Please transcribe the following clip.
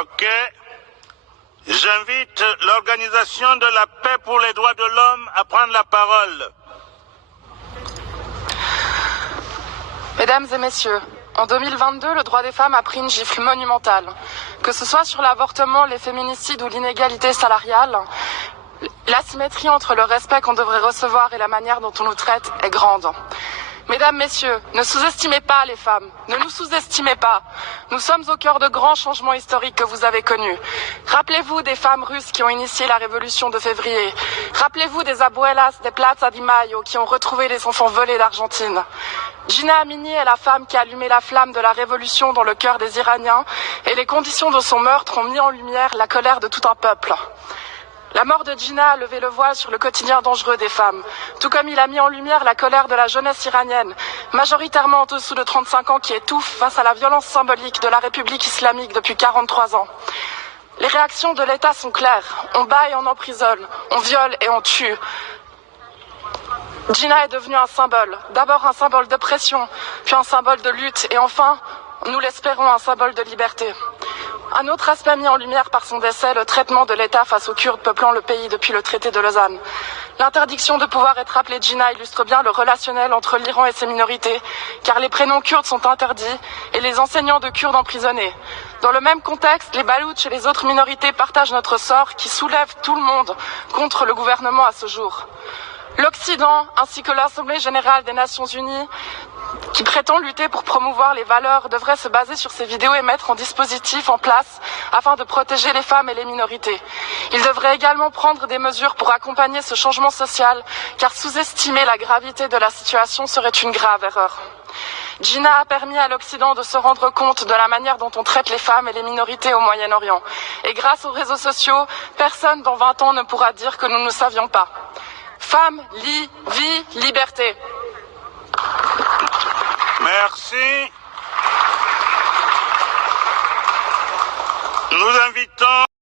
Ok. J'invite l'Organisation de la paix pour les droits de l'homme à prendre la parole. Mesdames et messieurs, en 2022, le droit des femmes a pris une gifle monumentale. Que ce soit sur l'avortement, les féminicides ou l'inégalité salariale, l'asymétrie entre le respect qu'on devrait recevoir et la manière dont on nous traite est grande. Mesdames, messieurs, ne sous-estimez pas les femmes, ne nous sous-estimez pas. Nous sommes au cœur de grands changements historiques que vous avez connus. Rappelez-vous des femmes russes qui ont initié la révolution de février. Rappelez-vous des abuelas des Plaza de Mayo qui ont retrouvé les enfants volés d'Argentine. Gina Amini est la femme qui a allumé la flamme de la révolution dans le cœur des Iraniens et les conditions de son meurtre ont mis en lumière la colère de tout un peuple. La mort de Gina a levé le voile sur le quotidien dangereux des femmes, tout comme il a mis en lumière la colère de la jeunesse iranienne, majoritairement en dessous de 35 ans qui étouffe face à la violence symbolique de la République islamique depuis 43 ans. Les réactions de l'État sont claires, on bat et on emprisonne, on viole et on tue. Gina est devenue un symbole, d'abord un symbole d'oppression, puis un symbole de lutte et enfin, nous l'espérons, un symbole de liberté. Un autre aspect mis en lumière par son décès, le traitement de l'État face aux Kurdes peuplant le pays depuis le traité de Lausanne. L'interdiction de pouvoir être appelée Gina illustre bien le relationnel entre l'Iran et ses minorités, car les prénoms kurdes sont interdits et les enseignants de kurdes emprisonnés. Dans le même contexte, les Baloutches et les autres minorités partagent notre sort qui soulève tout le monde contre le gouvernement à ce jour. L'Occident, ainsi que l'Assemblée générale des Nations unies, qui prétend lutter pour promouvoir les valeurs, devrait se baser sur ces vidéos et mettre un dispositif en place afin de protéger les femmes et les minorités. Il devrait également prendre des mesures pour accompagner ce changement social, car sous-estimer la gravité de la situation serait une grave erreur. Gina a permis à l'Occident de se rendre compte de la manière dont on traite les femmes et les minorités au Moyen-Orient. Et grâce aux réseaux sociaux, personne dans 20 ans ne pourra dire que nous ne savions pas. Femme, vie, liberté. Merci. Nous invitons